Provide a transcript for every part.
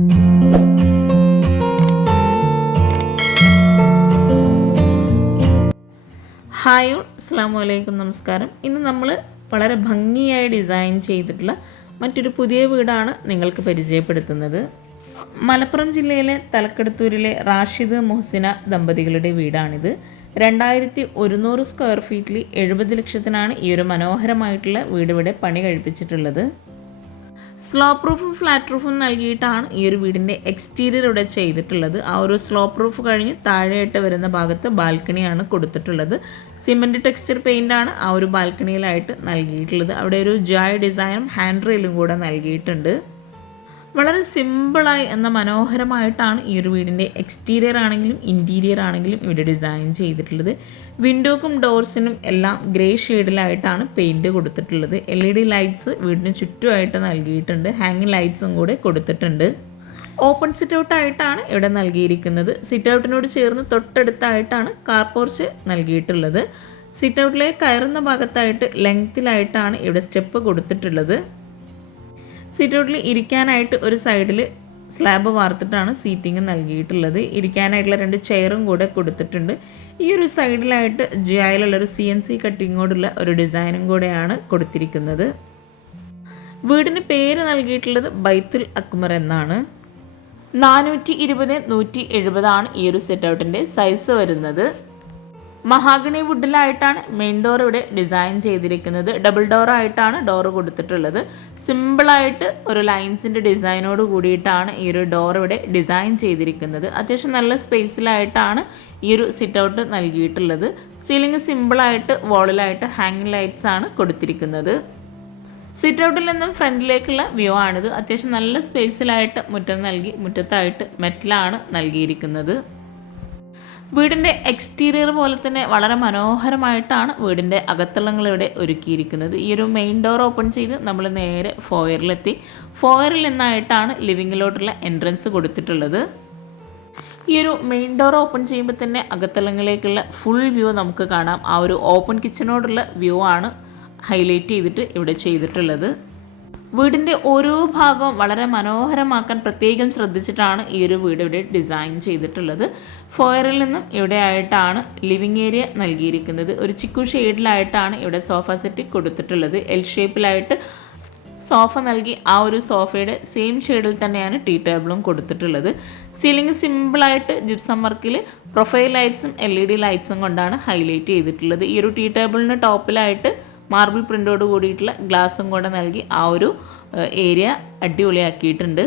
Hi അസ്സാം വലൈക്കും നമസ്കാരം. ഇന്ന് നമ്മൾ വളരെ ഭംഗിയായി ഡിസൈൻ ചെയ്തിട്ടുള്ള മറ്റൊരു പുതിയ വീടാണ് നിങ്ങൾക്ക് പരിചയപ്പെടുത്തുന്നത്. മലപ്പുറം ജില്ലയിലെ തലക്കടത്തൂരിലെ റാഷിദ് മൊഹസിന ദമ്പതികളുടെ വീടാണിത്. രണ്ടായിരത്തി ഒരുന്നൂറ് സ്ക്വയർ ഫീറ്റിൽ എഴുപത് ലക്ഷത്തിനാണ് ഈ ഒരു മനോഹരമായിട്ടുള്ള വീട് ഇവിടെ പണി കഴിപ്പിച്ചിട്ടുള്ളത്. സ്ലോ പ്രൂഫും ഫ്ലാറ്റ് പ്രൂഫും നൽകിയിട്ടാണ് ഈ ഒരു വീടിന്റെ എക്സ്റ്റീരിയർ ഇവിടെ ചെയ്തിട്ടുള്ളത്. ആ ഒരു സ്ലോ പ്രൂഫ് കഴിഞ്ഞ് താഴെയായിട്ട് വരുന്ന ഭാഗത്ത് ബാൽക്കണിയാണ് കൊടുത്തിട്ടുള്ളത്. സിമന്റ് ടെക്സ്ചർ പെയിന്റാണ് ആ ഒരു ബാൽക്കണിയിലായിട്ട് നൽകിയിട്ടുള്ളത്. അവിടെ ഒരു ജോയ് ഡിസൈനും ഹാൻഡ് റെയിലും കൂടെ നൽകിയിട്ടുണ്ട്. വളരെ സിമ്പിളായി എന്ന മനോഹരമായിട്ടാണ് ഈ ഒരു വീടിന്റെ എക്സ്റ്റീരിയർ ആണെങ്കിലും ഇന്റീരിയർ ആണെങ്കിലും ഇവിടെ ഡിസൈൻ ചെയ്തിട്ടുള്ളത്. വിൻഡോക്കും ഡോർസിനും എല്ലാം ഗ്രേ ഷെയ്ഡിലായിട്ടാണ് പെയിന്റ് കൊടുത്തിട്ടുള്ളത്. എൽ ഇ ഡി ലൈറ്റ്സ് വീടിന് ചുറ്റുമായിട്ട് നൽകിയിട്ടുണ്ട്. ഹാങ്ങിങ് ലൈറ്റ്സും കൂടെ കൊടുത്തിട്ടുണ്ട്. ഓപ്പൺ സിറ്റ് ഔട്ട് ആയിട്ടാണ് ഇവിടെ നൽകിയിരിക്കുന്നത്. സിറ്റ് ഔട്ടിനോട് ചേർന്ന് തൊട്ടടുത്തായിട്ടാണ് കാർ പോർച്ച് നൽകിയിട്ടുള്ളത്. സിറ്റ് ഔട്ടിലേക്ക് കയറുന്ന ഭാഗത്തായിട്ട് ലെങ്ത്തിലായിട്ടാണ് ഇവിടെ സ്റ്റെപ്പ് കൊടുത്തിട്ടുള്ളത്. സീറ്റ് ഔട്ടിൽ ഇരിക്കാനായിട്ട് ഒരു സൈഡിൽ സ്ലാബ് വാർത്തിട്ടാണ് സീറ്റിംഗ് നൽകിയിട്ടുള്ളത്. ഇരിക്കാനായിട്ടുള്ള രണ്ട് ചെയറും കൂടെ കൊടുത്തിട്ടുണ്ട്. ഈ ഒരു സൈഡിലായിട്ട് ജിയായിലുള്ളൊരു സി എൻ സി കട്ടിങ്ങോടുള്ള ഒരു ഡിസൈനും കൂടെയാണ് കൊടുത്തിരിക്കുന്നത്. വീടിന് പേര് നൽകിയിട്ടുള്ളത് ബൈത്തുൽ അക്മർ എന്നാണ്. നാനൂറ്റി ഇരുപത് നൂറ്റി എഴുപതാണ് ഈ ഒരു സെറ്റ് ഔട്ടിന്റെ സൈസ് വരുന്നത്. മഹാഗണി വുഡിലായിട്ടാണ് മെയിൻ ഡോർ ഇവിടെ ഡിസൈൻ ചെയ്തിരിക്കുന്നത്. ഡബിൾ ഡോർ ആയിട്ടാണ് ഡോർ കൊടുത്തിട്ടുള്ളത്. സിമ്പിളായിട്ട് ഒരു ലൈൻസിന്റെ ഡിസൈനോട് കൂടിയിട്ടാണ് ഈ ഒരു ഡോർ ഇവിടെ ഡിസൈൻ ചെയ്തിരിക്കുന്നത്. അത്യാവശ്യം നല്ല സ്പേസിലായിട്ടാണ് ഈ ഒരു സിറ്റ് ഔട്ട് നൽകിയിട്ടുള്ളത് സീലിംഗ് സിമ്പിളായിട്ട് വോളിലായിട്ട് ഹാങ്ങിങ് ലൈറ്റ്സ് ആണ് കൊടുത്തിരിക്കുന്നത്. സിറ്റ് ഔട്ടിൽ നിന്നും ഫ്രണ്ടിലേക്കുള്ള വ്യൂ ആണിത്. അത്യാവശ്യം നല്ല സ്പേസിലായിട്ട് മുറ്റം നൽകി മുറ്റത്തായിട്ട് മെറ്റലാണ് നൽകിയിരിക്കുന്നത്. വീടിന്റെ എക്സ്റ്റീരിയർ പോലെ തന്നെ വളരെ മനോഹരമായിട്ടാണ് വീടിന്റെ അകത്തളങ്ങൾ ഇവിടെ ഒരുക്കിയിരിക്കുന്നത്. ഈ ഒരു മെയിൻ ഡോർ ഓപ്പൺ ചെയ്ത് നമ്മൾ നേരെ ഫോയറിലെത്തി ഫോയറിൽ നിന്നായിട്ടാണ് ലിവിങ്ങിലോട്ടുള്ള എൻട്രൻസ് കൊടുത്തിട്ടുള്ളത്. ഈ ഒരു മെയിൻ ഡോർ ഓപ്പൺ ചെയ്യുമ്പോൾ തന്നെ അകത്തളങ്ങളിലേക്കുള്ള ഫുൾ വ്യൂ നമുക്ക് കാണാം. ആ ഒരു ഓപ്പൺ കിച്ചനോടുള്ള വ്യൂ ആണ് ഹൈലൈറ്റ് ചെയ്തിട്ട് ഇവിടെ ചെയ്തിട്ടുള്ളത്. വീടിന്റെ ഓരോ ഭാഗവും വളരെ മനോഹരമാക്കാൻ പ്രത്യേകം ശ്രദ്ധിച്ചിട്ടാണ് ഈ ഒരു വീട് ഇവിടെ ഡിസൈൻ ചെയ്തിട്ടുള്ളത്. ഫോയറിൽ നിന്നും ഇവിടെ ആയിട്ടാണ് ലിവിങ് ഏരിയ നൽകിയിരിക്കുന്നത്. ഒരു ചിക്കു ഷെയ്ഡിലായിട്ടാണ് ഇവിടെ സോഫ സെറ്റ് കൊടുത്തിട്ടുള്ളത്. എൽ ഷേപ്പിലായിട്ട് സോഫ നൽകി ആ ഒരു സോഫയുടെ സെയിം ഷെയ്ഡിൽ തന്നെയാണ് ടീ ടേബിളും കൊടുത്തിട്ടുള്ളത്. സീലിംഗ് സിമ്പിളായിട്ട് ജിപ്സം വർക്കിൽ പ്രൊഫൈൽ ലൈറ്റ്സും എൽ ഇ ഡി ലൈറ്റ്സും കൊണ്ടാണ് ഹൈലൈറ്റ് ചെയ്തിട്ടുള്ളത്. ഈ ഒരു ടീ ടേബിളിന് ടോപ്പിലായിട്ട് മാർബിൾ പ്രിന്റോട് കൂടിയിട്ടുള്ള ഗ്ലാസും കൂടെ നൽകി ആ ഒരു ഏരിയ അടിപൊളിയാക്കിയിട്ടുണ്ട്.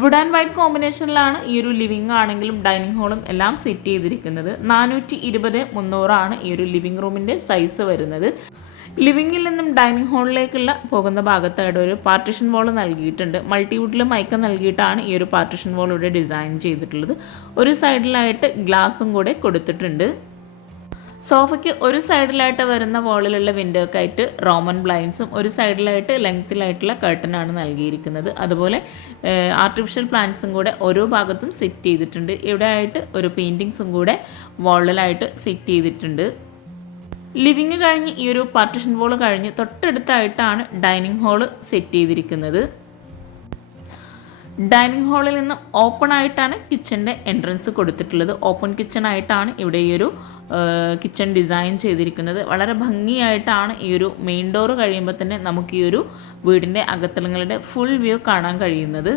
വുഡ് ആൻഡ് വൈറ്റ് കോമ്പിനേഷനിലാണ് ഈ ഒരു ലിവിംഗ് ആണെങ്കിലും ഡൈനിങ് ഹാളും എല്ലാം സെറ്റ് ചെയ്തിരിക്കുന്നത്. നാനൂറ്റി ഇരുപത് മുന്നൂറാണ് ഈ ഒരു ലിവിംഗ് റൂമിന്റെ സൈസ് വരുന്നത്. ലിവിങ്ങിൽ നിന്നും ഡൈനിങ് ഹാളിലേക്കുള്ള പോകുന്ന ഭാഗത്തായിട്ട് ഒരു പാർട്ടിഷൻ വോൾ നൽകിയിട്ടുണ്ട്. മൾട്ടിവുഡിൽ മൈക്ക നൽകിയിട്ടാണ് ഈ ഒരു പാർട്ടിഷൻ വോൾ ഇവിടെ ഡിസൈൻ ചെയ്തിട്ടുള്ളത്. ഒരു സൈഡിലായിട്ട് ഗ്ലാസും കൂടെ കൊടുത്തിട്ടുണ്ട്. സോഫയ്ക്ക് ഒരു സൈഡിലായിട്ട് വരുന്ന വോളിലുള്ള വിൻഡോക്കായിട്ട് റോമൻ ബ്ലൈൻസും ഒരു സൈഡിലായിട്ട് ലെങ്ത്തിലായിട്ടുള്ള കർട്ടനാണ് നൽകിയിരിക്കുന്നത്. അതുപോലെ ആർട്ടിഫിഷ്യൽ പ്ലാന്റ്സും കൂടെ ഓരോ ഭാഗത്തും സെറ്റ് ചെയ്തിട്ടുണ്ട്. ഇവിടെ ആയിട്ട് ഒരു പെയിന്റിങ്സും കൂടെ വോളിലായിട്ട് സെറ്റ് ചെയ്തിട്ടുണ്ട്. ലിവിങ് കഴിഞ്ഞ് ഈ ഒരു പാർട്ടിഷൻ വോൾ കഴിഞ്ഞ് തൊട്ടടുത്തായിട്ടാണ് ഡൈനിങ് ഹാൾ സെറ്റ് ചെയ്തിരിക്കുന്നത്. ഡൈനിങ് ഹാളിൽ നിന്ന് ഓപ്പൺ ആയിട്ടാണ് കിച്ചന്റെ എൻട്രൻസ് കൊടുത്തിട്ടുള്ളത്. ഓപ്പൺ കിച്ചൺ ആയിട്ടാണ് ഇവിടെ ഈ ഒരു കിച്ചൺ ഡിസൈൻ ചെയ്തിരിക്കുന്നത് വളരെ ഭംഗിയായിട്ടാണ് ഈ ഒരു മെയിൻ ഡോർ കഴിയുമ്പോൾ തന്നെ നമുക്ക് ഈ ഒരു വീടിന്റെ അകത്തളങ്ങളുടെ ഫുൾ വ്യൂ കാണാൻ കഴിയുന്നത്.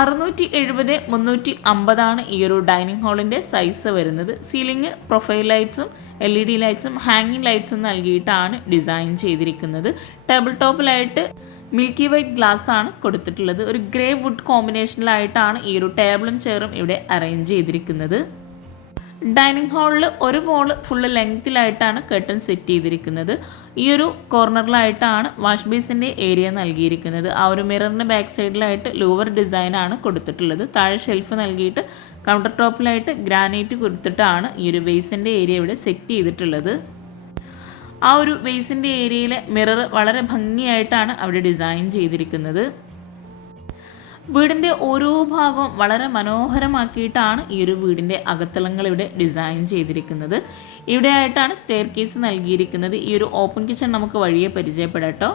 അറുന്നൂറ്റി എഴുപത് മുന്നൂറ്റി അമ്പതാണ് ഈ ഒരു ഡൈനിങ് ഹാളിന്റെ സൈസ് വരുന്നത്. സീലിംഗ് പ്രൊഫൈൽ ലൈറ്റ്സും എൽ ഇ ഡി ലൈറ്റ്സും ഹാങ്ങിങ് ലൈറ്റ്സും നൽകിയിട്ടാണ് ഡിസൈൻ ചെയ്തിരിക്കുന്നത്. ടേബിൾ ടോപ്പിലായിട്ട് മിൽക്കി വൈറ്റ് ഗ്ലാസ് ആണ് കൊടുത്തിട്ടുള്ളത്. ഒരു ഗ്രേ വുഡ് കോമ്പിനേഷനിലായിട്ടാണ് ഈ ഒരു ടേബിളും ചെയറും ഇവിടെ അറേഞ്ച് ചെയ്തിരിക്കുന്നത്. ഡൈനിങ് ഹാളിൽ ഒരു വോൾ ഫുള്ള് ലെങ്ത്തിലായിട്ടാണ് കർട്ടൻ സെറ്റ് ചെയ്തിരിക്കുന്നത്. ഈ ഒരു കോർണറിലായിട്ടാണ് വാഷ് ബേസിന്റെ ഏരിയ നൽകിയിരിക്കുന്നത്. ആ ഒരു മിററിന്റെ ബാക്ക് സൈഡിലായിട്ട് ലോവർ ഡിസൈനാണ് കൊടുത്തിട്ടുള്ളത്. താഴെ ഷെൽഫ് നൽകിയിട്ട് കൗണ്ടർ ടോപ്പിലായിട്ട് ഗ്രാനൈറ്റ് കൊടുത്തിട്ടാണ് ഈ ഒരു ബേസിന്റെ ഏരിയ ഇവിടെ സെറ്റ് ചെയ്തിട്ടുള്ളത്. ആ ഒരു ബേസിന്റെ ഏരിയയിലെ മിറർ വളരെ ഭംഗിയായിട്ടാണ് അവിടെ ഡിസൈൻ ചെയ്തിരിക്കുന്നത്. വീടിന്റെ ഓരോ ഭാഗവും വളരെ മനോഹരമാക്കിയിട്ടാണ് ഈ ഒരു വീടിന്റെ അകത്തളങ്ങൾ ഇവിടെ ഡിസൈൻ ചെയ്തിരിക്കുന്നത്. ഇവിടെ ആയിട്ടാണ് സ്റ്റെയർ കേസ് നൽകിയിരിക്കുന്നത്. ഈ ഒരു ഓപ്പൺ കിച്ചൺ നമുക്ക് വഴിയെ പരിചയപ്പെടാട്ടോ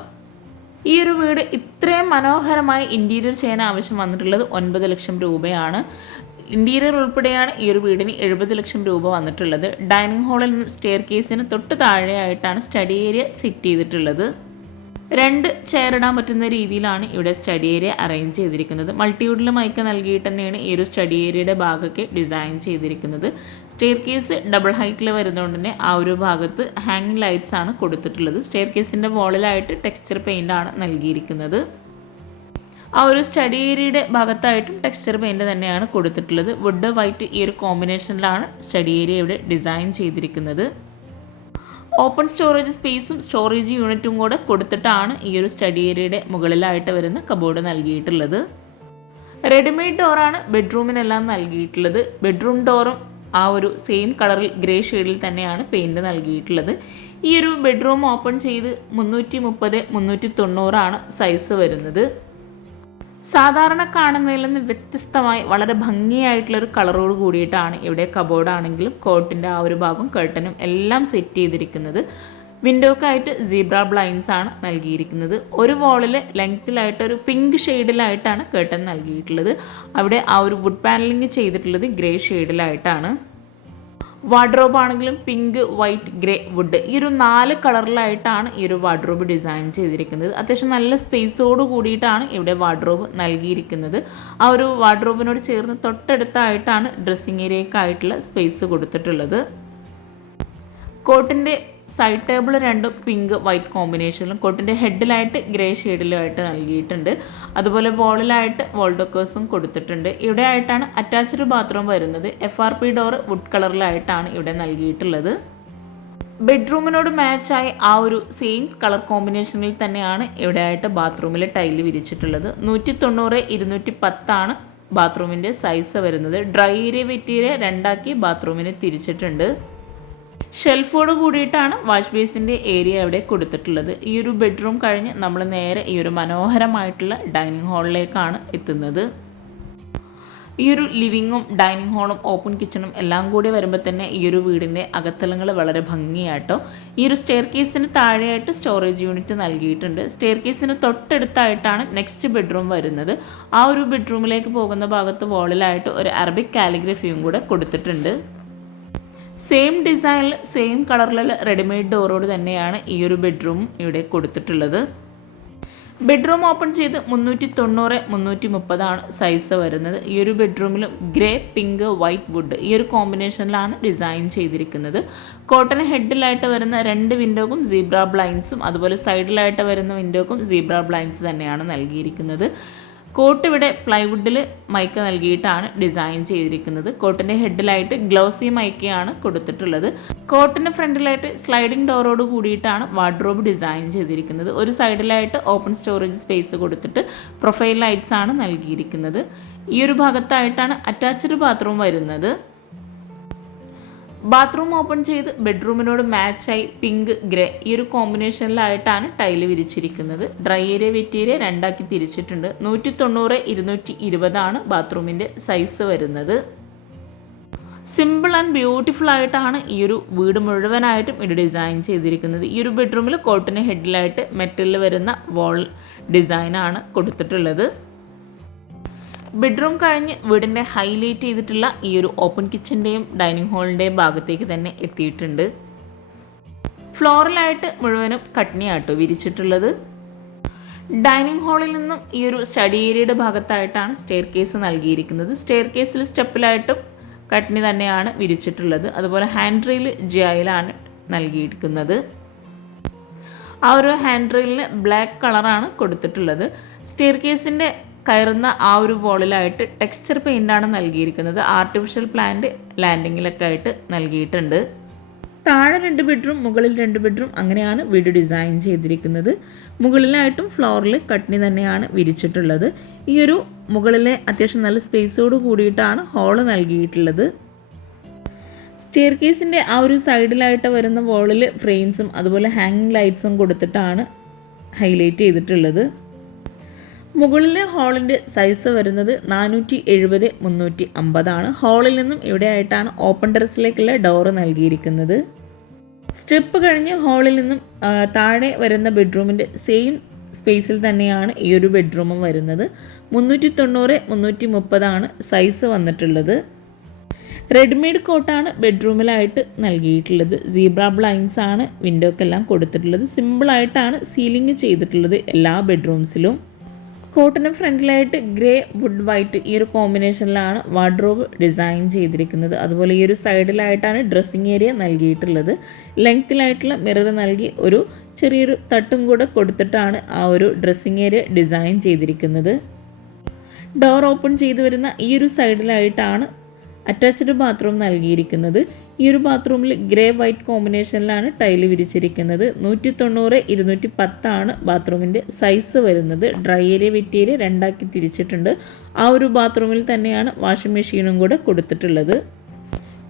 ഈ ഒരു വീട് ഇത്രയും മനോഹരമായി ഇന്റീരിയർ ചെയ്യാൻ ആവശ്യം വന്നിട്ടുള്ളത് ഒൻപത് ലക്ഷം രൂപയാണ്. ഇന്റീരിയർ ഉൾപ്പെടെയാണ് ഈ ഒരു വീടിന് എഴുപത് ലക്ഷം രൂപ വന്നിട്ടുള്ളത്. ഡൈനിങ് ഹാളിൽ സ്റ്റെയർ കേസിന് തൊട്ട് താഴെയായിട്ടാണ് സ്റ്റഡി ഏരിയ സെറ്റ് ചെയ്തിട്ടുള്ളത്. രണ്ട് ചെയർ ഇടാൻ പറ്റുന്ന രീതിയിലാണ് ഇവിടെ സ്റ്റഡി ഏരിയ അറേഞ്ച് ചെയ്തിരിക്കുന്നത്. മൾട്ടിവുഡിൽ മൈക്ക് നൽകിയിട്ട് തന്നെയാണ് ഈ ഒരു സ്റ്റഡി ഏരിയയുടെ ഭാഗമൊക്കെ ഡിസൈൻ ചെയ്തിരിക്കുന്നത്. സ്റ്റെയർ കേസ് ഡബിൾ ഹൈറ്റിൽ വരുന്നതുകൊണ്ട് തന്നെ ആ ഒരു ഭാഗത്ത് ഹാങ്ങിങ് ലൈറ്റ്സ് ആണ് കൊടുത്തിട്ടുള്ളത്. സ്റ്റെയർ കേസിന്റെ വോളിലായിട്ട് ടെക്സ്ചർ പെയിന്റ് ആണ് നൽകിയിരിക്കുന്നത്. ആ ഒരു സ്റ്റഡി ഏരിയയുടെ ഭാഗത്തായിട്ടും ടെക്സ്ചർ പെയിന്റ് തന്നെയാണ് കൊടുത്തിട്ടുള്ളത്. വുഡ് വൈറ്റ് ഈ ഒരു കോമ്പിനേഷനിലാണ് സ്റ്റഡി ഏരിയ ഇവിടെ ഡിസൈൻ ചെയ്തിരിക്കുന്നത്. ഓപ്പൺ സ്റ്റോറേജ് സ്പേസും സ്റ്റോറേജ് യൂണിറ്റും കൂടെ കൊടുത്തിട്ടാണ് ഈ ഒരു സ്റ്റഡി ഏരിയയുടെ മുകളിലായിട്ട് വരുന്ന കബോർഡ് നൽകിയിട്ടുള്ളത്. റെഡിമെയ്ഡ് ഡോറാണ് ബെഡ്റൂമിനെല്ലാം നൽകിയിട്ടുള്ളത്. ബെഡ്റൂം ഡോറും ആ ഒരു സെയിം കളറിൽ ഗ്രേ ഷെയ്ഡിൽ തന്നെയാണ് പെയിന്റ് നൽകിയിട്ടുള്ളത്. ഈ ഒരു ബെഡ്റൂം ഓപ്പൺ ചെയ്ത് മുന്നൂറ്റി മുപ്പത് മുന്നൂറ്റി തൊണ്ണൂറാണ് സൈസ് വരുന്നത്. സാധാരണ കാണുന്നതിൽ നിന്ന് വ്യത്യസ്തമായി വളരെ ഭംഗിയായിട്ടുള്ളൊരു കളറോട് കൂടിയിട്ടാണ് ഇവിടെ കബോർഡാണെങ്കിലും കോട്ടിന്റെ ആ ഒരു ഭാഗം കേട്ടനും എല്ലാം സെറ്റ് ചെയ്തിരിക്കുന്നത്. വിൻഡോക്കായിട്ട് സീബ്ര ബ്ലൈൻസ് ആണ് നൽകിയിരിക്കുന്നത്. ഒരു വോളിൽ ലെങ്ത്തിലായിട്ട് ഒരു പിങ്ക് ഷെയ്ഡിലായിട്ടാണ് കേട്ടൻ നൽകിയിട്ടുള്ളത്. അവിടെ ആ ഒരു വുഡ് പാനലിങ് ചെയ്തിട്ടുള്ളത് ഗ്രേ ഷെയ്ഡിലായിട്ടാണ് വാർഡ്രോബ് ആണെങ്കിലും പിങ്ക് വൈറ്റ് ഗ്രേ വുഡ് ഈ ഒരു നാല് കളറിലായിട്ടാണ് ഈ ഒരു വാർഡ്രോബ് ഡിസൈൻ ചെയ്തിരിക്കുന്നത്. അത്യാവശ്യം നല്ല സ്പേസോട് കൂടിയിട്ടാണ് ഇവിടെ വാർഡ്രോബ് നൽകിയിരിക്കുന്നത്. ആ ഒരു വാർഡ്രോബിനോട് ചേർന്ന് തൊട്ടടുത്തായിട്ടാണ് ഡ്രസ്സിങ് ഏരിയക്കായിട്ടുള്ള സ്പേസ് കൊടുത്തിട്ടുള്ളത്. കോട്ടിന്റെ സൈഡ് ടേബിൾ രണ്ടും പിങ്ക് വൈറ്റ് കോമ്പിനേഷനിലും കോട്ടിന്റെ ഹെഡിലായിട്ട് ഗ്രേ ഷെയ്ഡിലുമായിട്ട് നൽകിയിട്ടുണ്ട്. അതുപോലെ വോളിലായിട്ട് വോൾ ഡോക്കേഴ്സും കൊടുത്തിട്ടുണ്ട്. ഇവിടെ ആയിട്ടാണ് അറ്റാച്ച്ഡ് ബാത്റൂം വരുന്നത്. F R P door wood കളറിലായിട്ടാണ് ഇവിടെ നൽകിയിട്ടുള്ളത്. ബെഡ്റൂമിനോട് മാച്ചായി ആ ഒരു സെയിം കളർ കോമ്പിനേഷനിൽ തന്നെയാണ് ഇവിടെ ആയിട്ട് ബാത്റൂമിൽ ടൈൽ വിരിച്ചിട്ടുള്ളത്. നൂറ്റി തൊണ്ണൂറ് ഇരുന്നൂറ്റി പത്താണ് ബാത്റൂമിന്റെ സൈസ് വരുന്നത്. ഡ്രൈ ഏരിയ വെറ്റീരിയ രണ്ടാക്കി ബാത്റൂമിന് തിരിച്ചിട്ടുണ്ട്. ഷെൽഫോട് കൂടിയിട്ടാണ് വാഷ് ബേസിന്റെ ഏരിയ അവിടെ കൊടുത്തിട്ടുള്ളത്. ഈ ഒരു ബെഡ്റൂം കഴിഞ്ഞ് നമ്മൾ നേരെ ഈ ഒരു മനോഹരമായിട്ടുള്ള ഡൈനിങ് ഹാളിലേക്കാണ് എത്തുന്നത്. ഈ ഒരു ലിവിങ്ങും ഡൈനിങ് ഹാളും ഓപ്പൺ കിച്ചണും എല്ലാം കൂടി വരുമ്പോൾ തന്നെ ഈ ഒരു വീടിന്റെ അകത്തലങ്ങൾ വളരെ ഭംഗിയായിട്ടോ ഈ ഒരു സ്റ്റെയർ കേസിന് താഴെയായിട്ട് സ്റ്റോറേജ് യൂണിറ്റ് നൽകിയിട്ടുണ്ട്. സ്റ്റെയർ കേസിന് തൊട്ടടുത്തായിട്ടാണ് നെക്സ്റ്റ് ബെഡ്റൂം വരുന്നത്. ആ ഒരു ബെഡ്റൂമിലേക്ക് പോകുന്ന ഭാഗത്ത് വോളിലായിട്ട് ഒരു അറബിക് കാലിഗ്രഫിയും കൂടെ കൊടുത്തിട്ടുണ്ട്. സെയിം ഡിസൈനിൽ സെയിം കളറിലുള്ള റെഡിമെയ്ഡ് ഡോറോട് തന്നെയാണ് ഈ ഒരു ബെഡ്റൂം ഇവിടെ കൊടുത്തിട്ടുള്ളത്. ബെഡ്റൂം ഓപ്പൺ ചെയ്ത് മുന്നൂറ്റി തൊണ്ണൂറ് മുന്നൂറ്റി മുപ്പതാണ് സൈസ് വരുന്നത്. ഈ ഒരു ബെഡ്റൂമിൽ ഗ്രേ പിങ്ക് വൈറ്റ് വുഡ് ഈ ഒരു കോമ്പിനേഷനിലാണ് ഡിസൈൻ ചെയ്തിരിക്കുന്നത്. കോട്ടൺ ഹെഡിലായിട്ട് വരുന്ന രണ്ട് വിൻഡോക്കും സീബ്ര ബ്ലൈൻസും അതുപോലെ സൈഡിലായിട്ട് വരുന്ന വിൻഡോക്കും സീബ്ര ബ്ലൈൻസ് തന്നെയാണ് നൽകിയിരിക്കുന്നത്. കോട്ട് ഇവിടെ പ്ലൈവുഡിൽ മൈക്ക നൽകിയിട്ടാണ് ഡിസൈൻ ചെയ്തിരിക്കുന്നത്. കോട്ടിന്റെ ഹെഡിലായിട്ട് ഗ്ലൗസി മൈക്കയാണ് കൊടുത്തിട്ടുള്ളത്. കോട്ടിന്റെ ഫ്രണ്ടിലായിട്ട് സ്ലൈഡിംഗ് ഡോറോട് കൂടിയിട്ടാണ് വാർഡ്രോബ് ഡിസൈൻ ചെയ്തിരിക്കുന്നത്. ഒരു സൈഡിലായിട്ട് ഓപ്പൺ സ്റ്റോറേജ് സ്പേസ് കൊടുത്തിട്ട് പ്രൊഫൈൽ ലൈറ്റ്സ് ആണ് നൽകിയിരിക്കുന്നത്. ഈ ഒരു ഭാഗത്തായിട്ടാണ് അറ്റാച്ച്ഡ് ബാത്റൂം വരുന്നത്. ബാത്റൂം ഓപ്പൺ ചെയ്ത് ബെഡ്റൂമിനോട് മാച്ചായി പിങ്ക് ഗ്രേ. ഈ ഒരു കോമ്പിനേഷനിലായിട്ടാണ് ടൈൽ വിരിച്ചിരിക്കുന്നത്. ഡ്രൈ ഏരിയ വെറ്റ് ഏരിയ രണ്ടാക്കി തിരിച്ചിട്ടുണ്ട്. നൂറ്റി തൊണ്ണൂറ് ഇരുന്നൂറ്റി ഇരുപതാണ് ബാത്റൂമിന്റെ സൈസ് വരുന്നത്. സിമ്പിൾ ആൻഡ് ബ്യൂട്ടിഫുൾ ആയിട്ടാണ് ഈ ഒരു വീട് മുഴുവനായിട്ടും ഇത് ഡിസൈൻ ചെയ്തിരിക്കുന്നത്. ഈ ഒരു ബെഡ്റൂമിൽ കോട്ടിന് ഹെഡിലായിട്ട് മെറ്റലിൽ വരുന്ന വോൾ ഡിസൈനാണ് കൊടുത്തിട്ടുള്ളത്. ബെഡ്റൂം കഴിഞ്ഞ് വീടിന്റെ ഹൈലൈറ്റ് ചെയ്തിട്ടുള്ള ഈ ഒരു ഓപ്പൺ കിച്ചന്റെയും ഡൈനിങ് ഹാളിന്റെയും ഭാഗത്തേക്ക് തന്നെ എത്തിയിട്ടുണ്ട്. ഫ്ലോറിലായിട്ട് മുഴുവനും കട്ടിനിയാട്ടോ വിരിച്ചിട്ടുള്ളത്. ഡൈനിങ് ഹാളിൽ നിന്നും ഈ ഒരു സ്റ്റഡി ഏരിയയുടെ ഭാഗത്തായിട്ടാണ് സ്റ്റെയർ കേസ് നൽകിയിരിക്കുന്നത്. സ്റ്റെയർ കേസിൽ സ്റ്റെപ്പിലായിട്ടും കട്ടിനി തന്നെയാണ് വിരിച്ചിട്ടുള്ളത്. അതുപോലെ ഹാൻഡ് റെയിൽ ജിയായിലാണ് നൽകിയിരിക്കുന്നത്. ആ ഒരു ഹാൻഡ് റെയിലിന് ബ്ലാക്ക് കളറാണ് കൊടുത്തിട്ടുള്ളത്. സ്റ്റെയർ കേസിന്റെ കയറുന്ന ആ ഒരു വോളിലായിട്ട് ടെക്സ്ചർ പെയിന്റാണ് നൽകിയിരിക്കുന്നത്. ആർട്ടിഫിഷ്യൽ പ്ലാന്റ് ലാൻഡിങ്ങിലൊക്കെ ആയിട്ട് നൽകിയിട്ടുണ്ട്. താഴെ രണ്ട് ബെഡ്റൂം മുകളിൽ രണ്ട് ബെഡ്റൂം അങ്ങനെയാണ് വീട് ഡിസൈൻ ചെയ്തിരിക്കുന്നത്. മുകളിലായിട്ടും ഫ്ലോറിൽ കട്ടിനി തന്നെയാണ് വിരിച്ചിട്ടുള്ളത്. ഈ ഒരു മുകളിലെ അത്യാവശ്യം നല്ല സ്പേസോട് കൂടിയിട്ടാണ് ഹോൾ നൽകിയിട്ടുള്ളത്. സ്റ്റെയർ കേസിന്റെ ആ ഒരു സൈഡിലായിട്ട് വരുന്ന വോളിൽ ഫ്രെയിംസും അതുപോലെ ഹാങ്ങിങ് ലൈറ്റ്സും കൊടുത്തിട്ടാണ് ഹൈലൈറ്റ് ചെയ്തിട്ടുള്ളത്. മുകളിലെ ഹാളിന്റെ സൈസ് വരുന്നത് നാനൂറ്റി എഴുപത് മുന്നൂറ്റി അമ്പതാണ് ഹാളിൽ നിന്നും ഇവിടെ ആയിട്ടാണ് ഓപ്പൺ ടെറസിലേക്കുള്ള ഡോറ് നൽകിയിരിക്കുന്നത്. സ്റ്റെപ്പ് കഴിഞ്ഞ് ഹാളിൽ നിന്നും താഴെ വരുന്ന ബെഡ്റൂമിന്റെ സെയിം സ്പേസിൽ തന്നെയാണ് ഈ ഒരു ബെഡ്റൂമും വരുന്നത്. മുന്നൂറ്റി തൊണ്ണൂറ് മുന്നൂറ്റി മുപ്പതാണ് സൈസ് വന്നിട്ടുള്ളത് റെഡിമെയ്ഡ് കോട്ടാണ് ബെഡ്റൂമിലായിട്ട് നൽകിയിട്ടുള്ളത്. സീബ്ര ബ്ലൈൻസ് ആണ് വിൻഡോക്കെല്ലാം കൊടുത്തിട്ടുള്ളത്. സിമ്പിളായിട്ടാണ് സീലിംഗ് ചെയ്തിട്ടുള്ളത് എല്ലാ ബെഡ്റൂംസിലും കോട്ടിന് ഫ്രണ്ടിലായിട്ട് ഗ്രേ വുഡ് വൈറ്റ് ഈ ഒരു കോമ്പിനേഷനിലാണ് വാർഡ്രോബ് ഡിസൈൻ ചെയ്തിരിക്കുന്നത്. അതുപോലെ ഈ ഒരു സൈഡിലായിട്ടാണ് ഡ്രസ്സിങ് ഏരിയ നൽകിയിട്ടുള്ളത്. ലെങ്ത്തിലായിട്ടുള്ള മിറർ നൽകി ഒരു ചെറിയൊരു തട്ടും കൂടെ കൊടുത്തിട്ടാണ് ആ ഒരു ഡ്രസ്സിങ് ഏരിയ ഡിസൈൻ ചെയ്തിരിക്കുന്നത്. ഡോർ ഓപ്പൺ ചെയ്തു വരുന്ന ഈ ഒരു സൈഡിലായിട്ടാണ് അറ്റാച്ച്ഡ് ബാത്റൂം നൽകിയിരിക്കുന്നത്. ഈ ഒരു ബാത്റൂമിൽ ഗ്രേ വൈറ്റ് കോമ്പിനേഷനിലാണ് ടൈൽ വിരിച്ചിരിക്കുന്നത്. നൂറ്റി തൊണ്ണൂറ് ഇരുന്നൂറ്റി പത്താണ് ബാത്റൂമിന്റെ സൈസ് വരുന്നത്. ഡ്രൈ ഏരിയ വെറ്റ് ഏരിയ രണ്ടാക്കി തിരിച്ചിട്ടുണ്ട്. ആ ഒരു ബാത്റൂമിൽ തന്നെയാണ് വാഷിംഗ് മെഷീനും കൂടെ കൊടുത്തിട്ടുള്ളത്.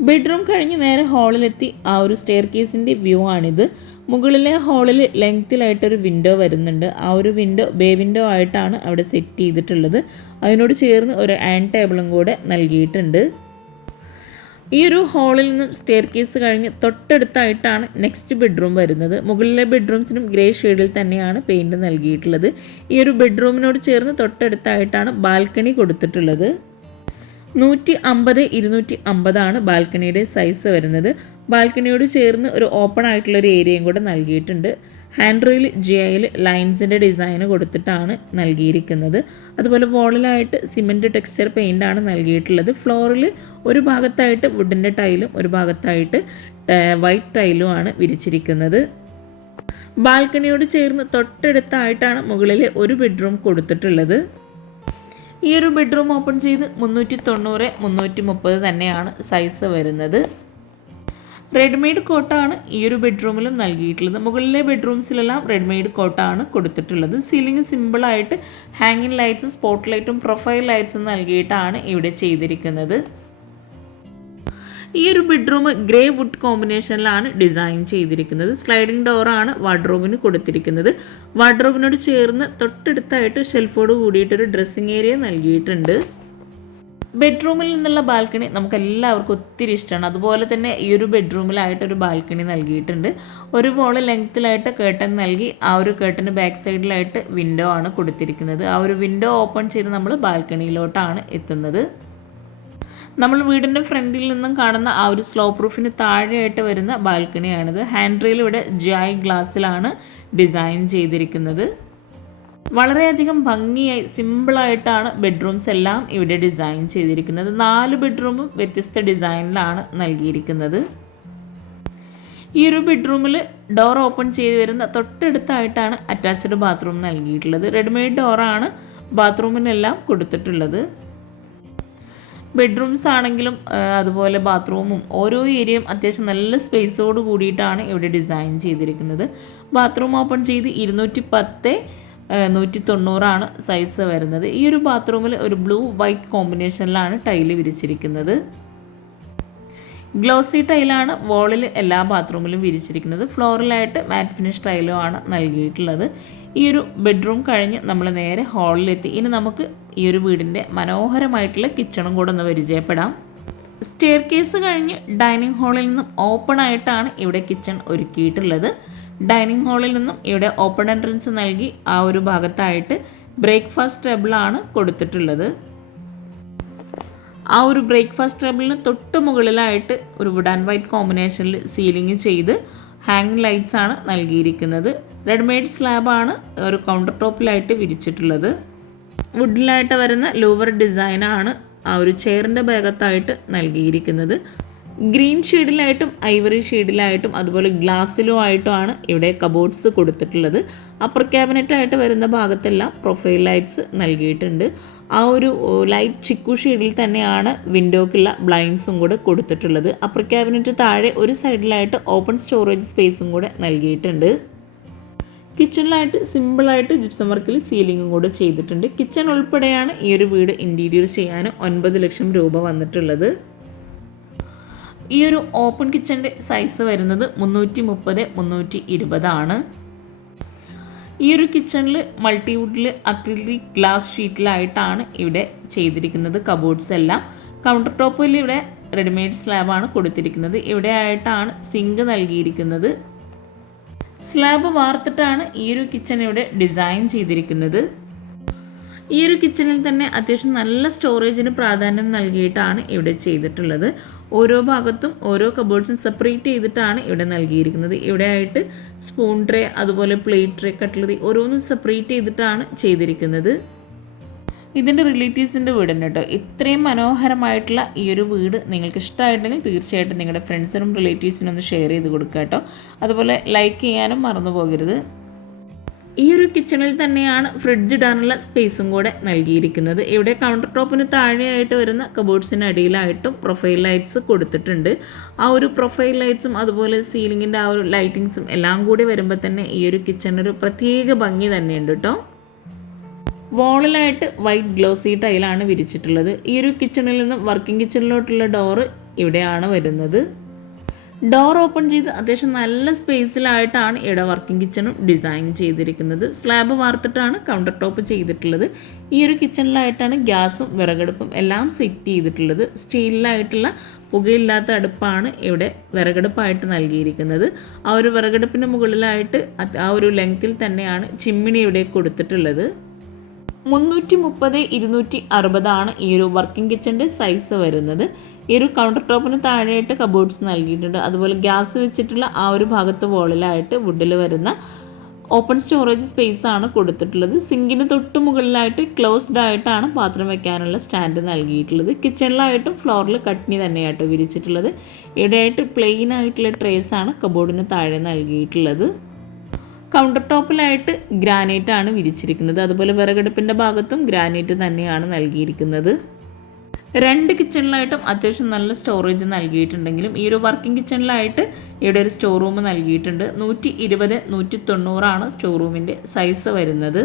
ബെഡ്റൂം കഴിഞ്ഞ് നേരെ ഹാളിലെത്തി ആ ഒരു സ്റ്റെയർ കേസിന്റെ വ്യൂ ആണിത്. മുകളിലെ ഹാളിൽ ലെങ്ത്തിലായിട്ടൊരു വിൻഡോ വരുന്നുണ്ട്. ആ ഒരു വിൻഡോ ബേ വിൻഡോ ആയിട്ടാണ് അവിടെ സെറ്റ് ചെയ്തിട്ടുള്ളത്. അതിനോട് ചേർന്ന് ഒരു ആൻഡ് ടേബിളും കൂടെ നൽകിയിട്ടുണ്ട്. ഈ ഒരു ഹാളിൽ നിന്നും സ്റ്റെയർ കേസ് കഴിഞ്ഞ് തൊട്ടടുത്തായിട്ടാണ് നെക്സ്റ്റ് ബെഡ്റൂം വരുന്നത്. മുകളിലെ ബെഡ്റൂംസിനും ഗ്രേ ഷെയ്ഡിൽ തന്നെയാണ് പെയിന്റ് നൽകിയിട്ടുള്ളത്. ഈ ഒരു ബെഡ്റൂമിനോട് ചേർന്ന് തൊട്ടടുത്തായിട്ടാണ് ബാൽക്കണി കൊടുത്തിട്ടുള്ളത്. നൂറ്റി അമ്പത് ഇരുന്നൂറ്റി അമ്പതാണ് ബാൽക്കണിയുടെ സൈസ് വരുന്നത്. ബാൽക്കണിയോട് ചേർന്ന് ഒരു ഓപ്പൺ ആയിട്ടുള്ള ഒരു ഏരിയയും കൂടെ നൽകിയിട്ടുണ്ട്. ഹാൻഡ് റെയിൽ ജി ഐയിൽ ലൈൻസിന്റെ ഡിസൈന് കൊടുത്തിട്ടാണ് നൽകിയിരിക്കുന്നത്. അതുപോലെ വോളിലായിട്ട് സിമെന്റ് ടെക്സ്ചർ പെയിന്റാണ് നൽകിയിട്ടുള്ളത്. ഫ്ലോറിൽ ഒരു ഭാഗത്തായിട്ട് വുഡിന്റെ ടൈലും ഒരു ഭാഗത്തായിട്ട് വൈറ്റ് ടൈലും ആണ് വിരിച്ചിരിക്കുന്നത്. ബാൽക്കണിയോട് ചേർന്ന് തൊട്ടടുത്തായിട്ടാണ് മുകളിലെ ഒരു ബെഡ്റൂം കൊടുത്തിട്ടുള്ളത്. ഈ ഒരു ബെഡ്റൂം ഓപ്പൺ ചെയ്ത് മുന്നൂറ്റി തൊണ്ണൂറ് മുന്നൂറ്റി മുപ്പത് തന്നെയാണ് സൈസ് വരുന്നത്. റെഡിമെയ്ഡ് കോട്ടാണ് ഈ ഒരു ബെഡ്റൂമിലും നൽകിയിട്ടുള്ളത്. മുകളിലെ ബെഡ്റൂംസിലെല്ലാം റെഡിമെയ്ഡ് കോട്ടാണ് കൊടുത്തിട്ടുള്ളത്. സീലിംഗ് സിമ്പിളായിട്ട് ഹാങ്ങിങ് ലൈറ്റ്സും സ്പോട്ട് ലൈറ്റും പ്രൊഫൈൽ ലൈറ്റ്സും നൽകിയിട്ടാണ് ഇവിടെ ചെയ്തിരിക്കുന്നത്. ഈ ഒരു ബെഡ്റൂം ഗ്രേ വുഡ് കോമ്പിനേഷനിലാണ് ഡിസൈൻ ചെയ്തിരിക്കുന്നത്. സ്ലൈഡിംഗ് ഡോറാണ് വാർഡ്രോബിന് കൊടുത്തിരിക്കുന്നത്. വാർഡ്രോബിനോട് ചേർന്ന് തൊട്ടടുത്തായിട്ട് ഷെൽഫോട് കൂടിയിട്ടൊരു ഡ്രസ്സിങ് ഏരിയ നൽകിയിട്ടുണ്ട്. ബെഡ്റൂമിൽ നിന്നുള്ള ബാൽക്കണി നമുക്ക് എല്ലാവർക്കും ഒത്തിരി ഇഷ്ടമാണ്. അതുപോലെ തന്നെ ഈ ഒരു ബെഡ്റൂമിലായിട്ട് ഒരു ബാൽക്കണി നൽകിയിട്ടുണ്ട്. ഒരു വോൾ ലെങ്ത്തിലായിട്ട് കേട്ടൻ നൽകി ആ ഒരു കേട്ടന് ബാക്ക് സൈഡിലായിട്ട് വിൻഡോ ആണ് കൊടുത്തിരിക്കുന്നത്. ആ ഒരു വിൻഡോ ഓപ്പൺ ചെയ്ത് നമ്മൾ ബാൽക്കണിയിലോട്ടാണ് എത്തുന്നത്. നമ്മൾ വീടിന്റെ ഫ്രണ്ടിൽ നിന്നും കാണുന്ന ആ ഒരു സ്ലോ പ്രൂഫിന് താഴെയായിട്ട് വരുന്ന ബാൽക്കണിയാണിത്. ഹാൻഡ് റെയിൽ ഇവിടെ ജായ് ഗ്ലാസ്സിലാണ് ഡിസൈൻ ചെയ്തിരിക്കുന്നത്. വളരെയധികം ഭംഗിയായി സിമ്പിളായിട്ടാണ് ബെഡ്റൂംസ് എല്ലാം ഇവിടെ ഡിസൈൻ ചെയ്തിരിക്കുന്നത്. നാല് ബെഡ്റൂമും വ്യത്യസ്ത ഡിസൈനിലാണ് നൽകിയിരിക്കുന്നത്. ഈ ഒരു ബെഡ്റൂമിൽ ഡോർ ഓപ്പൺ ചെയ്ത് വരുന്ന തൊട്ടടുത്തായിട്ടാണ് അറ്റാച്ച്ഡ് ബാത്റൂം നൽകിയിട്ടുള്ളത്. റെഡിമെയ്ഡ് ഡോറാണ് ബാത്റൂമിനെല്ലാം കൊടുത്തിട്ടുള്ളത്. ബെഡ്റൂംസ് ആണെങ്കിലും അതുപോലെ ബാത്റൂമും ഓരോ ഏരിയയും അത്യാവശ്യം നല്ല സ്പേസോട് കൂടിയിട്ടാണ് ഇവിടെ ഡിസൈൻ ചെയ്തിരിക്കുന്നത്. ബാത്റൂം ഓപ്പൺ ചെയ്ത് ഇരുന്നൂറ്റി പത്ത് നൂറ്റി തൊണ്ണൂറാണ് സൈസ് വരുന്നത്. ഈ ഒരു ബാത്റൂമിൽ ഒരു ബ്ലൂ വൈറ്റ് കോമ്പിനേഷനിലാണ് ടൈൽ വിരിച്ചിരിക്കുന്നത്. ഗ്ലോസി ടൈലാണ് വാളിൽ എല്ലാ ബാത്റൂമിലും വിരിച്ചിരിക്കുന്നത്. ഫ്ലോറിലായിട്ട് മാറ്റ് ഫിനിഷ് ടൈലും ആണ് നൽകിയിട്ടുള്ളത്. ഈ ഒരു ബെഡ്റൂം കഴിഞ്ഞ് നമ്മൾ നേരെ ഹാളിലെത്തി ഇനി നമുക്ക് ഈ ഒരു വീടിന്റെ മനോഹരമായിട്ടുള്ള കിച്ചണും കൂടെ ഒന്ന് പരിചയപ്പെടാം. സ്റ്റെയർ കേസ് കഴിഞ്ഞ് ഡൈനിങ് ഹാളിൽ നിന്നും ഓപ്പൺ ആയിട്ടാണ് ഇവിടെ കിച്ചൺ ഒരുക്കിയിട്ടുള്ളത്. ഡൈനിങ് ഹാളിൽ നിന്നും ഇവിടെ ഓപ്പൺ എൻട്രൻസ് നൽകി ആ ഒരു ഭാഗത്തായിട്ട് ബ്രേക്ക്ഫാസ്റ്റ് ടേബിളാണ് കൊടുത്തിട്ടുള്ളത്. ആ ഒരു ബ്രേക്ക്ഫാസ്റ്റ് ടേബിളിന് തൊട്ട് മുകളിലായിട്ട് ഒരു വുഡ് ആൻഡ് വൈറ്റ് കോമ്പിനേഷനിൽ സീലിംഗ് ചെയ്ത് ഹാങ് ലൈറ്റ്സ് ആണ് നൽകിയിരിക്കുന്നത്. റെഡിമെയ്ഡ് സ്ലാബാണ് ഒരു കൗണ്ടർ ടോപ്പിലായിട്ട് വിരിച്ചിട്ടുള്ളത്. വുഡിലായിട്ട് വരുന്ന ലൂവർ ഡിസൈനാണ് ആ ഒരു ചെയറിന്റെ ഭാഗത്തായിട്ട് നൽകിയിരിക്കുന്നത്. ഗ്രീൻ ഷെയ്ഡിലായിട്ടും ഐവറി ഷെയ്ഡിലായിട്ടും അതുപോലെ ഗ്ലാസ്സിലുമായിട്ടുമാണ് ഇവിടെ കബോർഡ്സ് കൊടുത്തിട്ടുള്ളത്. അപ്പർ ക്യാബിനറ്റായിട്ട് വരുന്ന ഭാഗത്തെല്ലാം പ്രൊഫൈൽ ലൈറ്റ്സ് നൽകിയിട്ടുണ്ട്. ആ ഒരു ലൈറ്റ് ചിക്കു ഷെയ്ഡിൽ തന്നെയാണ് വിൻഡോക്കുള്ള ബ്ലൈൻഡ്സും കൂടെ കൊടുത്തിട്ടുള്ളത്. അപ്പർ ക്യാബിനറ്റ് താഴെ ഒരു സൈഡിലായിട്ട് ഓപ്പൺ സ്റ്റോറേജ് സ്പേസും കൂടെ നൽകിയിട്ടുണ്ട്. കിച്ചണിലായിട്ട് സിമ്പിളായിട്ട് ജിപ്സം വർക്കിൽ സീലിങ്ങും കൂടെ ചെയ്തിട്ടുണ്ട്. കിച്ചൺ ഉൾപ്പെടെയാണ് ഈ ഒരു വീട് ഇന്റീരിയർ ചെയ്യാൻ ഒൻപത് ലക്ഷം രൂപ വന്നിട്ടുള്ളത്. ഈ ഒരു ഓപ്പൺ കിച്ചന്റെ സൈസ് വരുന്നത് മുന്നൂറ്റി മുപ്പത് മുന്നൂറ്റി ഇരുപതാണ് ഈ ഒരു കിച്ചണിൽ മൾട്ടിവുഡിൽ അക്രിലിക് ഗ്ലാസ് ഷീറ്റിലായിട്ടാണ് ഇവിടെ ചെയ്തിരിക്കുന്നത് കബോർഡ്സ് എല്ലാം. കൗണ്ടർ ടോപ്പിൽ ഇവിടെ റെഡിമെയ്ഡ് സ്ലാബാണ് കൊടുത്തിരിക്കുന്നത്. ഇവിടെ ആയിട്ടാണ് സിങ്ക് നൽകിയിരിക്കുന്നത്. സ്ലാബ് വാർത്തിട്ടാണ് ഈ ഒരു കിച്ചൺ ഇവിടെ ഡിസൈൻ ചെയ്തിരിക്കുന്നത്. ഈ ഒരു കിച്ചണിൽ തന്നെ അത്യാവശ്യം നല്ല സ്റ്റോറേജിന് പ്രാധാന്യം നൽകിയിട്ടാണ് ഇവിടെ ചെയ്തിട്ടുള്ളത്. ഓരോ ഭാഗത്തും ഓരോ കബോർഡ്സും സെപ്പറേറ്റ് ചെയ്തിട്ടാണ് ഇവിടെ നൽകിയിരിക്കുന്നത്. ഇവിടെ ആയിട്ട് സ്പൂൺ ട്രേ അതുപോലെ പ്ലേറ്റ് ട്രേ കട്ട്ലറി ഓരോന്നും സെപ്പറേറ്റ് ചെയ്തിട്ടാണ് ചെയ്തിരിക്കുന്നത്. ഇതിന്റെ റിലേറ്റീവ്സിന്റെ വീട് തന്നെ കേട്ടോ. ഇത്രയും മനോഹരമായിട്ടുള്ള ഈ ഒരു വീട് നിങ്ങൾക്ക് ഇഷ്ടമായിട്ടുണ്ടെങ്കിൽ തീർച്ചയായിട്ടും നിങ്ങളുടെ ഫ്രണ്ട്സിനും റിലേറ്റീവ്സിനും ഒന്ന് ഷെയർ ചെയ്ത് കൊടുക്കുക കേട്ടോ. അതുപോലെ ലൈക്ക് ചെയ്യാനും മറന്നു പോകരുത് ഈ ഒരു കിച്ചണിൽ തന്നെയാണ് ഫ്രിഡ്ജ് ഇടാനുള്ള സ്പേസും കൂടെ നൽകിയിരിക്കുന്നത്. ഇവിടെ കൗണ്ടർ ടോപ്പിന് താഴെയായിട്ട് വരുന്ന കബോർഡ്സിന് അടിയിലായിട്ടും പ്രൊഫൈൽ ലൈറ്റ്സ് കൊടുത്തിട്ടുണ്ട്. ആ ഒരു പ്രൊഫൈൽ ലൈറ്റ്സും അതുപോലെ സീലിങ്ങിന്റെ ആ ഒരു ലൈറ്റിങ്സും എല്ലാം കൂടി വരുമ്പോൾ തന്നെ ഈ ഒരു കിച്ചണൊരു പ്രത്യേക ഭംഗി തന്നെയുണ്ട് കേട്ടോ വോളിലായിട്ട് വൈറ്റ് ഗ്ലോസി ടൈലാണ് വിരിച്ചിട്ടുള്ളത്. ഈ ഒരു കിച്ചണിൽ നിന്നും വർക്കിംഗ് കിച്ചണിലോട്ടുള്ള ഡോറ് ഇവിടെയാണ് വരുന്നത്. ഡോർ ഓപ്പൺ ചെയ്ത് അത്യാവശ്യം നല്ല സ്പേസിലായിട്ടാണ് ഇവിടെ വർക്കിംഗ് കിച്ചണും ഡിസൈൻ ചെയ്തിരിക്കുന്നത്. സ്ലാബ് വാർത്തിട്ടാണ് കൗണ്ടർ ടോപ്പ് ചെയ്തിട്ടുള്ളത്. ഈ ഒരു കിച്ചണിലായിട്ടാണ് ഗ്യാസും വിറകടുപ്പും എല്ലാം സെറ്റ് ചെയ്തിട്ടുള്ളത്. സ്റ്റീലിലായിട്ടുള്ള പുകയില്ലാത്ത അടുപ്പാണ് ഇവിടെ വിറകടുപ്പായിട്ട് നൽകിയിരിക്കുന്നത്. ആ ഒരു വിറകടുപ്പിന് മുകളിലായിട്ട് ആ ഒരു ലെങ്ത്തിൽ തന്നെയാണ് ചിമ്മിണി ഇവിടെ കൊടുത്തിട്ടുള്ളത്. മുന്നൂറ്റി മുപ്പത് ഇരുന്നൂറ്റി അറുപതാണ് ഈ ഒരു വർക്കിംഗ് കിച്ചന്റെ സൈസ് വരുന്നത്. ഈ ഒരു കൗണ്ടർ ടോപ്പിന് താഴെയായിട്ട് കബോർഡ്സ് നൽകിയിട്ടുണ്ട്. അതുപോലെ ഗ്യാസ് വെച്ചിട്ടുള്ള ആ ഒരു ഭാഗത്ത് വോളിലായിട്ട് വുഡിൽ വരുന്ന ഓപ്പൺ സ്റ്റോറേജ് സ്പേസ് ആണ് കൊടുത്തിട്ടുള്ളത്. സിങ്കിന് തൊട്ട് മുകളിലായിട്ട് ക്ലോസ്ഡ് ആയിട്ടാണ് പാത്രം വെക്കാനുള്ള സ്റ്റാൻഡ് നൽകിയിട്ടുള്ളത്. കിച്ചണിലായിട്ടും ഫ്ലോറിൽ കട്ട്നി തന്നെയായിട്ട് വിരിച്ചിട്ടുള്ളത്. ഇവിടെയായിട്ട് പ്ലെയിൻ ആയിട്ടുള്ള ട്രേസ് ആണ് കബോർഡിന് താഴെ നൽകിയിട്ടുള്ളത്. കൗണ്ടർ ടോപ്പിലായിട്ട് ഗ്രാനൈറ്റ് ആണ് വിരിച്ചിരിക്കുന്നത്. അതുപോലെ വിറകടുപ്പിന്റെ ഭാഗത്തും ഗ്രാനൈറ്റ് തന്നെയാണ് നൽകിയിരിക്കുന്നത്. രണ്ട് കിച്ചണിലായിട്ടും അത്യാവശ്യം നല്ല സ്റ്റോറേജ് നൽകിയിട്ടുണ്ടെങ്കിലും ഈ ഒരു വർക്കിംഗ് കിച്ചണിലായിട്ട് ഇവിടെ ഒരു സ്റ്റോർ റൂം നൽകിയിട്ടുണ്ട്. നൂറ്റി ഇരുപത് നൂറ്റി തൊണ്ണൂറാണ് സ്റ്റോർ റൂമിന്റെ സൈസ് വരുന്നത്.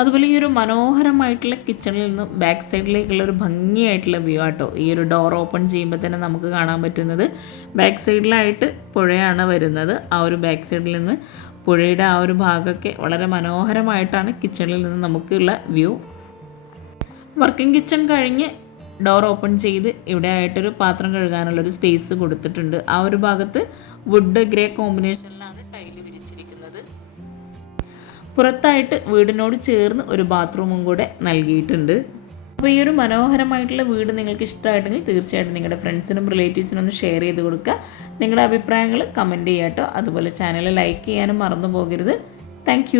അതുപോലെ ഈ ഒരു മനോഹരമായിട്ടുള്ള കിച്ചണിൽ നിന്നും ബാക്ക് സൈഡിലേക്കുള്ള ഒരു ഭംഗിയായിട്ടുള്ള വ്യൂ ആട്ടോ ഈ ഒരു ഡോർ ഓപ്പൺ ചെയ്യുമ്പോൾ തന്നെ നമുക്ക് കാണാൻ പറ്റുന്നത്. ബാക്ക് സൈഡിലായിട്ട് പുഴയാണ് വരുന്നത്. ആ ഒരു ബാക്ക് സൈഡിൽ നിന്ന് പുഴയുടെ ആ ഒരു ഭാഗമൊക്കെ വളരെ മനോഹരമായിട്ടാണ് കിച്ചണിൽ നിന്ന് നമുക്കുള്ള വ്യൂ വർക്കിംഗ് കിച്ചൺ കഴിഞ്ഞ് ഡോർ ഓപ്പൺ ചെയ്ത് ഇവിടെ ആയിട്ടൊരു പാത്രം കഴുകാനുള്ളൊരു സ്പേസ് കൊടുത്തിട്ടുണ്ട്. ആ ഒരു ഭാഗത്ത് വുഡ് ഗ്രേ കോമ്പിനേഷനിലാണ് ടൈൽ വിരിച്ചിരിക്കുന്നത്. പുറത്തായിട്ട് വീടിനോട് ചേർന്ന് ഒരു ബാത്റൂമും കൂടെ നൽകിയിട്ടുണ്ട്. അപ്പോൾ ഈ ഒരു മനോഹരമായിട്ടുള്ള വീട് നിങ്ങൾക്ക് ഇഷ്ടമായിട്ടെങ്കിൽ തീർച്ചയായിട്ടും നിങ്ങളുടെ ഫ്രണ്ട്സിനും റിലേറ്റീവ്സിനും ഒന്ന് ഷെയർ ചെയ്ത് കൊടുക്കുക. നിങ്ങളുടെ അഭിപ്രായങ്ങൾ കമന്റ് ചെയ്യാട്ടോ. അതുപോലെ ചാനൽ ലൈക്ക് ചെയ്യാനും മറന്നു പോകരുത്. താങ്ക്